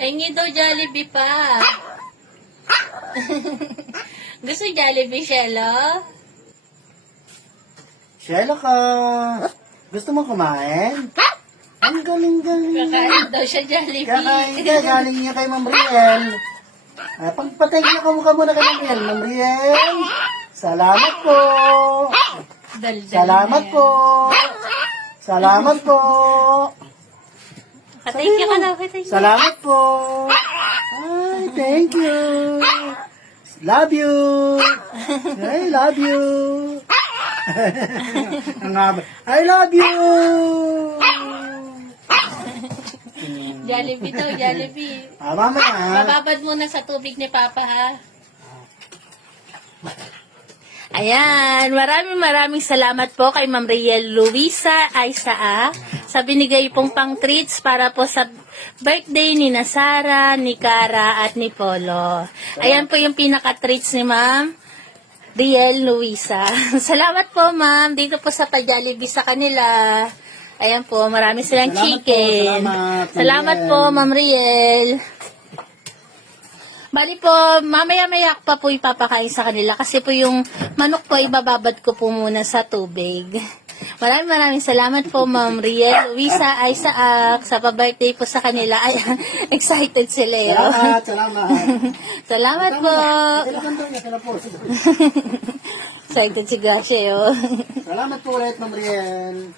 Hingi daw Jollibee pa. Gusto Jollibee, Shelo? Shelo ka. Gusto mo kumain? Ang galing-galing. Kakain daw siya Jollibee. Kakain ka, galing niya kay Ma'am Riel. Pagpatay niya ka muna kay Ma'am Riel. Ma'am Riel, salamat po. Daldal Salamat na yan. po. Salamat po. Thank you ka daw. Thank you. Salamat po. Ay, thank you. Love you. I love you. I love you. Jollibee daw, Jollibee. Mamaya. Mababad muna sa tubig ni Papa, ha? Ayan, maraming salamat po kay Ma'am Riel Luisa Aisaa sa binigay pong pang treats para po sa birthday ni Sara, ni Cara at ni Polo. Ayan po yung pinaka-treats ni Ma'am Riel Luisa. Salamat po, Ma'am, dito po sa pa-Jollibee sa kanila. Ayan po, marami silang Salamat chicken. po, salamat, Salamat Ma'am po, Riel. Ma'am Riel. Bali po, mamaya-maya pa po ipapakain sa kanila kasi po yung manok po ibababad ko po muna sa tubig. Maraming salamat po, Ma'am Riel Luisa Isaac sa pa-birthday po sa kanila. Ay, excited si Leo. Salamat. Salamat po. Salamat po. Excited si Gracia, oh. Salamat po ulit, Ma'am Riel.